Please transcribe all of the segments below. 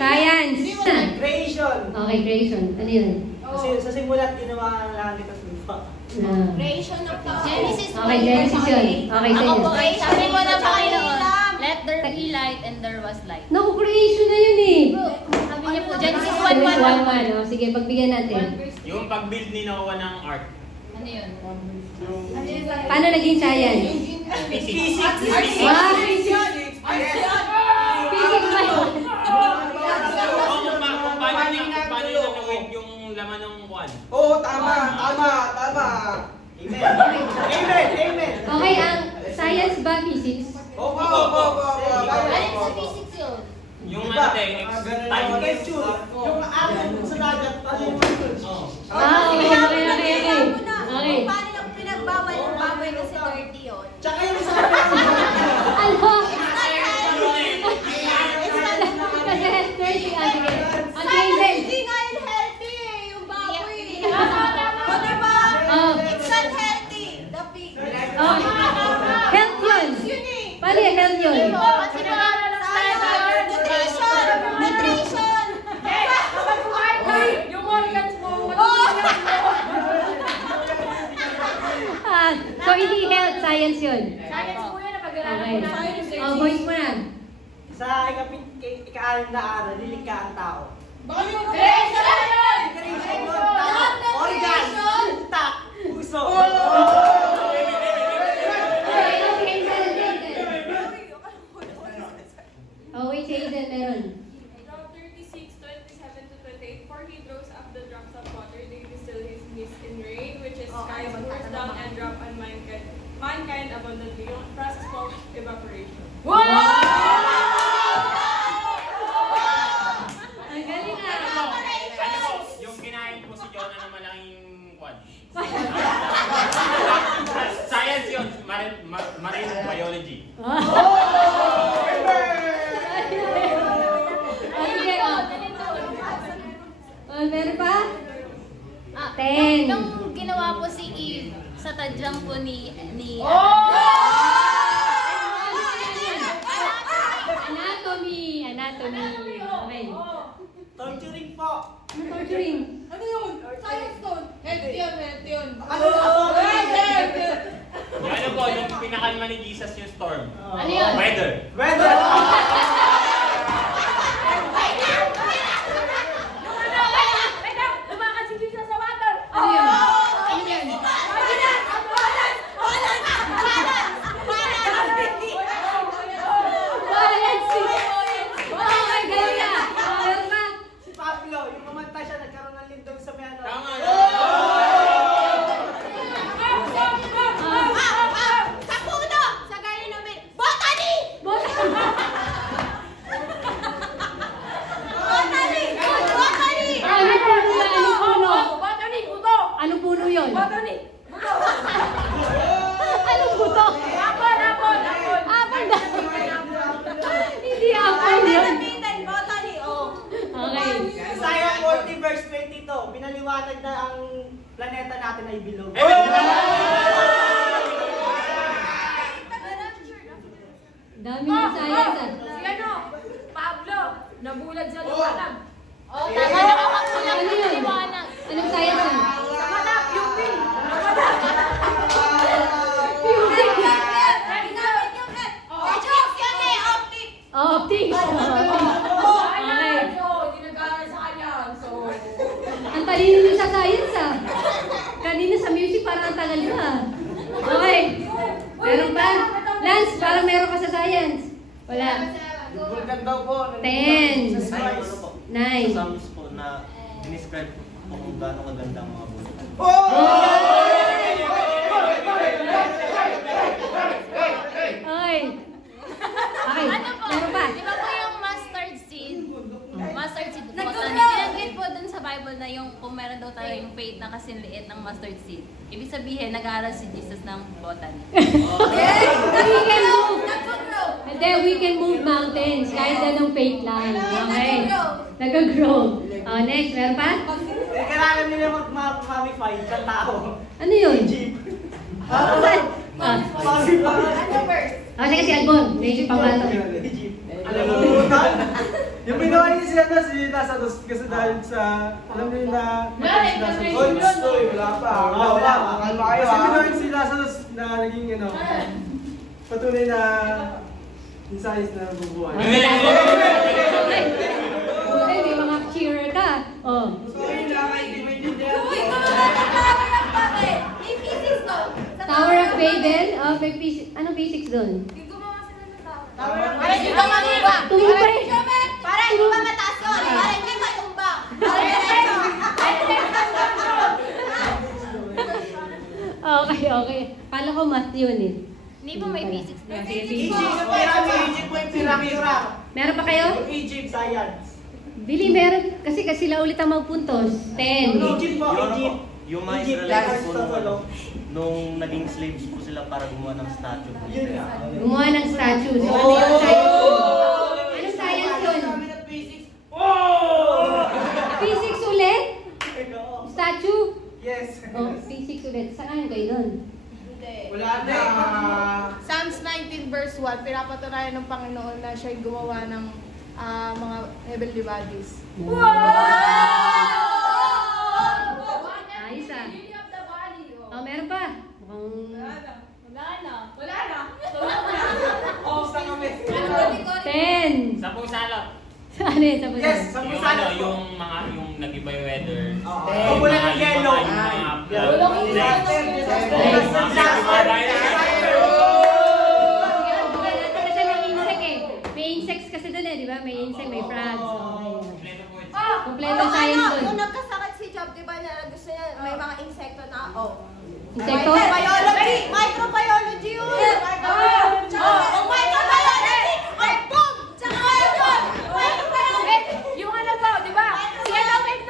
Science. Creation. Okay, creation. Ano yun? Kasi sa simulat ginawa ang langit at lupa. Creation of the Genesis. Okay, Genesis yun. Okay, Ako po, sa'yo. sabi mo na pa kayo, let there be light and there was light. Naku, creation na yun eh. Sabi niya po, Genesis Genesis 1:1. 1:1. Sige, pagbigyan natin. Yung pag-build ni Noah ng ark. Ano yun? Paano naging science? Physics. Wow, physics. Physics ba yun? Kung paano niya nawin yung laman ng one. Oo, tama. Amen. Okay, ang science ba physics? Opo. Alin sa physics yun? Yung Diba? time. Yung atom sa dagat, ano yung Okay. Paano yung pinagbawal ng baboy kasi dirty yun? Tsaka yung sa Ano? Kasi healthy. Sige. Okay, Hindi nga yun healthy yung baboy. O diba? It's not healthy. The pig. Health yun. Paano yung health yun? Nutrition! Yung organs mo, So, hindi health, science yun. science po yan, napag-aralan Okay. ko na. Voice mo na. sa ika-6 na araw, nilikha ang tao. Creation! Organ, utak, puso. Okay, Jaden, meron. From 36:27-28, for he throws up the drops of water, they distill his mist in rain, which is skies pours down and drop on mankind abundantly. Yung process called evaporation. Ang galing ah. Ano po, yung kinain po si Jonah na malaking kwan. Science yun, marine biology. Sige, meron pa? 10. Nung ginawa po si Eve sa tadyang po ni Anatomy. Okay. Torturing po. Ano torturing? Ano yun? Science doon. Healthy yun. Ano? Yung ano po, yung pinakalma ni Jesus yung storm. Ano yun? Weather. Weather. Lumakad si Jesus sa water. Ano yun? Ano yun? Okay, galing na. Meron pa? Si Pablo, yung kumanta siya, nagkaroon ng lindol sa may ano. Tama. Sa puno! Sa gaya namin, botany! Botany! Ano puno yan? Anong puno? Botany, buto. Anong puno yun? Botany. Buto. Anong buto? Apon. Apple na. Hindi apple yun. Botany, oh. Okay. Isaiah 40 verse 22, pinaliwanag na ang planeta natin ay bilog. Dami ng science ah. Si ano? Pablo. Nabulad sa liwanag. Oh, tama na kapag Ano yun? liwanag. Anong science yun? Sa mata, pupil. Oh, optics. Okay. Ginagawa sa kanya. So, Ang talino nyo sa science ah. Kanina sa music parang ang tagal nyo ah. Okay. Meron pa? Lance, parang meron ka sa science. Wala. Vulkan daw po. 10. Sa Psalms. 9. Psalms po na describe po kung gaano kaganda ang mga bulkan. Okay. Okay. Ano po? Meron pa? Di ba po yung mustard seed? Mustard seed. Binanggit po dun sa Bible na yung kung meron daw tayo yung faith na kasiliit ng mustard seed. Ibig sabihin, nag-aaral si Jesus ng botany. We can move. Hindi, we can move mountains. Kahit anong faith lang. Okay. Nag-grow. Oh, next. Meron pa? Kailangan nila mag-mummify sa tao. Ano yun? Jeep. Saan? Mummify. Ano verse? Sige si Albon. Naisip pang bato. Jeep. Nakalimutan. Yung ginawa niya si Lazarus kasi dahil sa, alam niyo na, Wala pa. Kalma kayo kasi ha. ginawa niya si Lazarus na naging patunay na insights na bubuhay. Ay, may mga cheerer ka. Oh. Sorry lang, hindi mo intindihan. Tower of Babel. Oh, may anong basics doon? Para hindi ba matumba? Tumba eh. Para hindi ba mataas yun? Para hindi matumba. Okay. Kala ko math yun eh. Hindi po may basics na. Egypt po yung pyramid. Meron pa kayo? Egypt, science. Bili, meron. Kasi sila ulit ang magpuntos. 10. Egypt po, Yung ano po, Egypt. yung mga Egypt, Israelites po Aristotle. nung naging slaves po sila para gumawa ng statue po. Yun nga. Gumawa ng statue. So, ano yung science? Anong science yun? Physics ulit? Statue? Yes. Oh, physics ulit. Saan kayo doon? Wala na. Psalms 19 verse 1, pinapatunayan ng Panginoon na siya'y gumawa ng mga heavenly bodies. Ayos ah. Oh, meron pa. Wala na. Basta kami. 10. Sampung salot. Ano yun? Tapos Yes, na. sa Yung pusano ano, po. yung mga, yung nag-iba yung weather. Pabula ng yellow. Kasi may insect eh. May insects kasi doon eh, di ba? May insect, may frogs. Okay. Kompleto science doon. Nung nagkasakit si Job, di ba gusto niya may mga insekto na, Insekto? Microbiology! Microbiology yun! Microbiology! Ay, boom! Tsaka yun! Microbiology! Yung ano po, di ba? Wait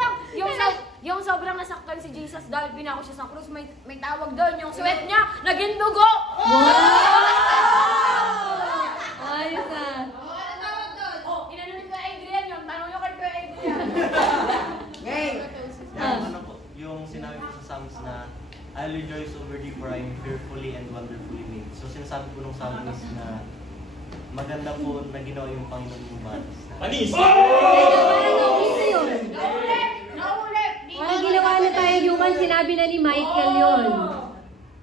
lang. Yung sobrang nasaktan si Jesus dahil pinako siya sa krus, may tawag doon. Yung sweat niya, naging dugo! Ayos ah. Inano ni Kuya Adrian yun. Tanong nyo kay Kuya Adrian. Yung ano po, yung sinabi po sa Psalms na I'll rejoice over thee for I am fearfully and wonderfully made. So sinasabi po ng Psalmist na maganda po na ginawa yung Panginoon yung batas. Panis! Parang naulit na yun. Naulit! Parang ginawa na tayo yung sinabi na ni Michael yun.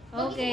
Okay.